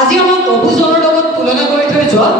আজি আমাক অভিযোগৰ লগত তুলনা কৰি থৈ যোৱা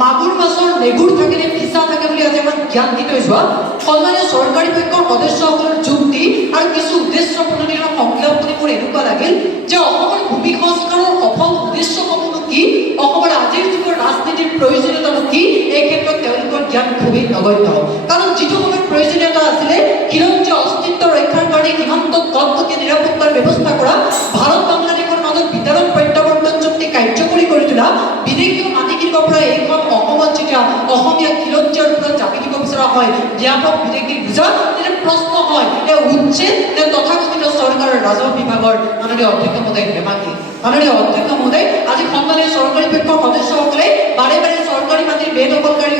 মাগুৰ মাছৰ নেগুৰ থাকিলে ফিচা থাকে বুলি আজি আমাক জ্ঞান দি থৈ যোৱা সন্মানীয় চৰকাৰী পক্ষৰ সদস্যসকলৰ যুক্তি আৰু কিছু উদ্দেশ্য প্ৰণোদিত সংলাপ শুনি মোৰ এনেকুৱা লাগিল যে অসমৰ ভূমি সংস্কাৰৰ সফল উদ্দেশ্যসমূহনো কি, অসমৰ আজিৰ যুগৰ ৰাজনীতিৰ প্ৰয়োজনীয়তানো কি, এই ক্ষেত্ৰত তেওঁলোকৰ জ্ঞান খুবেই নগণ্য। কাৰণ যিটো সময়ত প্ৰয়োজনীয়তা আছিলে খিলঞ্জীয় অস্তিত্ব ৰক্ষাৰ কাৰণে সীমান্তত কটকটীয়া নিৰাপত্তাৰ ব্যৱস্থা কৰা, ভাৰত বাংলাদেশৰ মাজত বিতৰণ প্ৰত্যাৱৰ্তন চুক্তি কাৰ্যকৰী কৰি তোলা, বিদেশীয় মাটি কিনিব পৰা এইখন অসমত যেতিয়া অসমীয়া খিলঞ্জীয়ৰ ওপৰত জাপি দিব বিচৰা হয় ব্যাপক বিদেশী বুজা, তেতিয়া প্ৰশ্ন হয় যে উচ্ছেদ নে তথাকথিত চৰকাৰৰ ৰাজহ বিভাগৰ মাননীয় অধ্যক্ষ মহোদয় ধেমালি। মাননীয় অধ্যক্ষ মহোদয়, আজি সন্মানীয় চৰকাৰী পক্ষৰ সদস্যসকলে বাৰে বাৰে চৰকাৰী মাটিৰ বেদখলকাৰী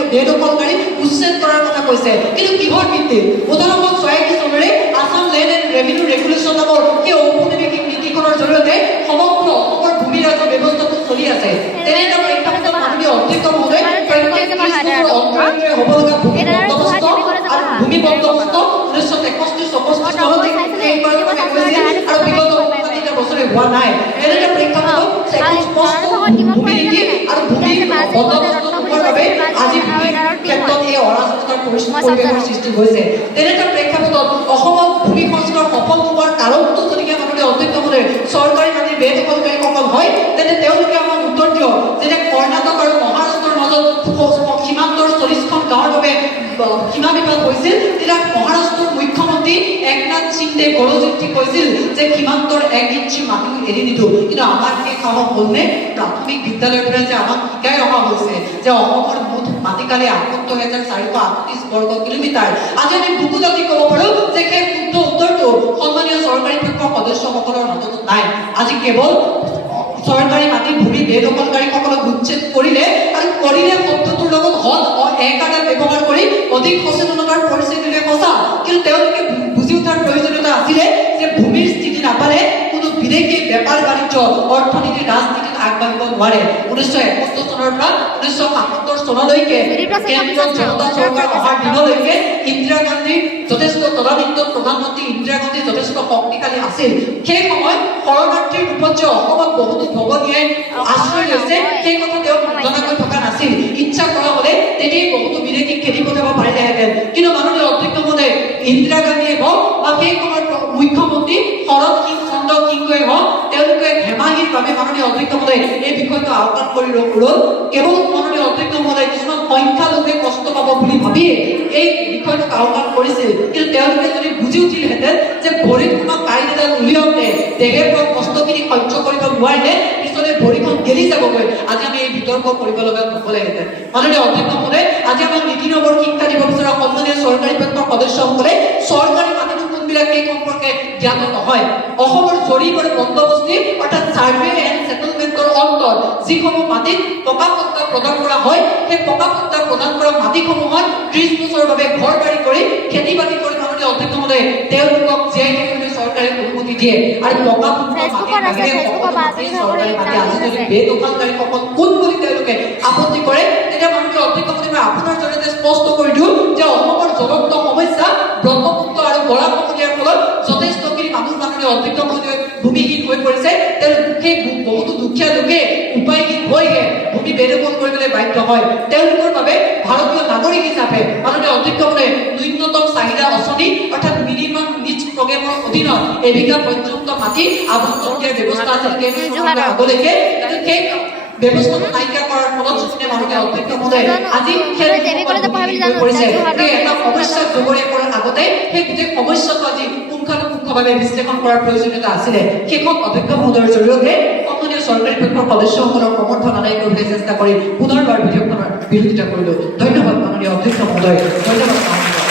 উচ্ছেদ কৰাৰ কথা কৈছে, কিন্তু কিহৰ ভিত্তিত? 1886 চনৰে Assam land and revenue regulation নামৰ সেই ঔপনিৱেশিক নীতিখনৰ জৰিয়তে সমগ্ৰ অসমৰ ভূমি ৰাজহ ব্যৱস্থাটো চলি আছে। তেনে এটা প্ৰেক্ষাপটত মাননীয় অধ্যক্ষ মহোদয় অন্তৰাষ্ট্ৰীয় হ'ব লগা ভূমি বন্দোবস্ত আৰু ভূমি বন্দোবস্ত 1963-64 চনতে আৰু বিগত বছৰে হোৱা নাই। এনে এটা প্ৰেক্ষাপটত ভূমি নীতি আৰু ভূমি বন্দোবস্ত নোহোৱাৰ বাবে আজি ভূমিৰ ক্ষেত্ৰত এই অৰাজকতাৰ পৰিৱেশৰ সৃষ্টি হৈছে। তেনে এটা প্ৰেক্ষাপটত অসমত ভূমি সংস্কাৰ সফল হোৱাৰ কাৰণটো যদিহে মাননীয় অধ্যক্ষ মহোদয় চৰকাৰী মাটিৰ বেদখলকাৰীসকল হয়, তেন্তে তেওঁলোকে আমাক উত্তৰ দিয়ক যে কৰ্ণাটক আৰু মহাৰাষ্ট্ৰৰ মাজত সীমান্তৰ 40খন গাঁৱৰ বাবে সীমা বিবাদ হৈছিল, তেতিয়া মহাৰাষ্ট্ৰৰ মুখ্যমন্ত্ৰী একনাথ সিন্ধে গৰজুক্তি কৈছিল যে সীমান্তৰ 1 ইঞ্চি মাটিও এৰি নিদিওঁ। কিন্তু আমাৰ সেই সাহস হ'লনে? প্ৰাথমিক বিদ্যালয়ৰ পৰা যে আমাক শিকাই অহা হৈছে যে অসমৰ মুঠ মাটিকালি ৭৮,৪৩৮ বৰ্গ কিলোমিটাৰ। আজি আমি বুকু দাবি ক'ব পাৰোঁ যে সেই শুদ্ধ উত্তৰটো সন্মানীয় চৰকাৰী পক্ষৰ সদস্যসকলৰ হাতত নাই। আজি কেৱল চৰকাৰী মাটি ভূমি বেদখলকাৰীসকলক উচ্ছেদ কৰিলে আৰু কৰিলে শব্দটোৰ লগত হদ এক আদান ব্যৱহাৰ কৰি অধিক সচেতনতাৰ পৰিচয় দিলে সঁচা, কিন্তু তেওঁলোকে বুজি উঠাৰ প্ৰয়োজনীয়তা আছিলে যে ভূমিৰ স্থিতি নাপালে কোনো বিদেশী বেপাৰ বাণিজ্য অৰ্থনীতি ৰাজনীতিত আগবাঢ়িব নোৱাৰে। 1971 চনৰ পৰা 1977 চনলৈকে কেন্দ্ৰীয় জনতা চৰকাৰ অহাৰ দিনলৈকে ইন্দিৰা গান্ধীৰ যথেষ্ট তদানীন্ত প্ৰধানমন্ত্ৰী ইন্দিৰা গান্ধী যথেষ্ট শক্তিশালী আছিল। সেই সময়ত শৰণাৰ্থীৰ ৰূপত যে অসমত বহুতো ভগনীয়ে আশ্ৰয় লৈছে সেই কথা তেওঁ জনাকৈ থকা নাছিল। ইচ্ছা কৰা হ'লে তেতিয়াই বহুতো বিদেশীক খেদি পঠাব পাৰিলেহেঁতেন, কিন্তু মাননীয় অধ্যক্ষ মহোদয় ইন্দিৰা গান্ধীয়ে হওক বা সেই সময়ৰ মুখ্যমন্ত্ৰী শৰৎ সিং চন্দ্ৰ সিংহই হওক, তেওঁলোকে ধেমালিভাৱে মাননীয় অধ্যক্ষ মহোদয় এই বিষয়টো আওকাণ কৰি ৰ'ল। কেৱল মাননীয় অধ্যক্ষ মহোদয় কিছুমান সংখ্যালঘুৱে কষ্ট পাব বুলি ভাবিয়ে এই বিষয়টোক আওকাণ কৰিছিল, কিন্তু তেওঁলোকে যদি বুজি উঠিলহেঁতেন যে ভৰিত কোনো কাঁইট এডাল উলিয়াওঁতে দেহে পৰা কষ্টখিনি সহ্য কৰিব নোৱাৰিলে পিছলৈ ভৰিখন গেলি যাবগৈ, আজি আমি এই বিতৰ্ক কৰিব লগা নহ'লেহেঁতেন। মাননীয় অধ্যক্ষ মহোদয়, আজি আমাক নীতি নম্বৰ শিক্ষা দিব বিচৰা সন্মানীয় চৰকাৰী পক্ষৰ সদস্যসকলে চৰকাৰী মাটিটো কোনবিলাক সেই সম্পৰ্কে জ্ঞাত নহয়। অসমৰ জৰীপ আৰু বন্দোবস্তি অৰ্থাৎ চাৰ্ভে এণ্ড ছেটেলমেণ্টৰ অন্তত যিসমূহ মাটিত পকা পট্টা প্ৰদান কৰা হয়, সেই পকা পট্টা প্ৰদান কৰা মাটিসমূহত 30 বছৰৰ বাবে ঘৰ বাৰী কৰি খেতি বাতি কৰি মাননীয় অধ্যক্ষ মহোদয় তেওঁলোকক জীয়াই থাকিবলৈ চৰকাৰে অনুমতি দিয়ে। আৰু পকা পট্টা চৰকাৰী মাটি আজি যদি বেদখলকাৰীসকল কোন বুলি তেওঁলোকে আপত্তি কৰে, তেতিয়া মাননীয় অধ্যক্ষ মহোদয় মই আপোনাৰ জৰিয়তে স্পষ্ট কৰি দিওঁ যে অসমৰ জ্বলন্ত সমস্যা ব্ৰহ্মপুত্ৰ আৰু গৰাখহনীয়াৰ ফলত যথেষ্টখিনি মানুহ মাননীয় অধ্যক্ষ মহোদয় ভূমিহীন হৈ পৰিছে। সেই বহুতো দুখীয়া লোকে উপায়হীন হৈহে ভূমি বেদখল কৰিবলৈ বাধ্য হয়। তেওঁলোকৰ বাবে ভাৰতীয় নাগৰিক হিচাপে মাননীয় অধ্যক্ষ মহোদয় ন্যূনতম চাহিদা আঁচনি অৰ্থাৎ মিনিমাম নিডছ প্ৰগ্ৰেমৰ অধীনত এবিঘা পৰ্যন্ত মাটি আবণ্টন দিয়াৰ ব্যৱস্থা আছিল কেইবছৰমান আগলৈকে। সেই ব্যৱস্থাটো নাইকিয়া কৰাৰ ফলশ্ৰুতিতে মাননীয় অধ্যক্ষ মহোদয় আজি কৰিছে এটা সমস্যাক জগৰীয়া কৰাৰ আগতে সেই গোটেই সমস্যাটো আজি পুংখানুপুংখভাৱে বিশ্লেষণ কৰাৰ প্ৰয়োজনীয়তা আছিলে। সেইখন অধ্যক্ষ মহোদয়ৰ জৰিয়তে সন্মানীয় চৰকাৰী পক্ষৰ সদস্যসকলৰ সমৰ্থন আদায় কৰিবলৈ চেষ্টা কৰি পুনৰবাৰ বিধেয়কখনৰ বিৰোধিতা কৰিলোঁ। ধন্যবাদ মাননীয় অধ্যক্ষ মহোদয়, ধন্যবাদ।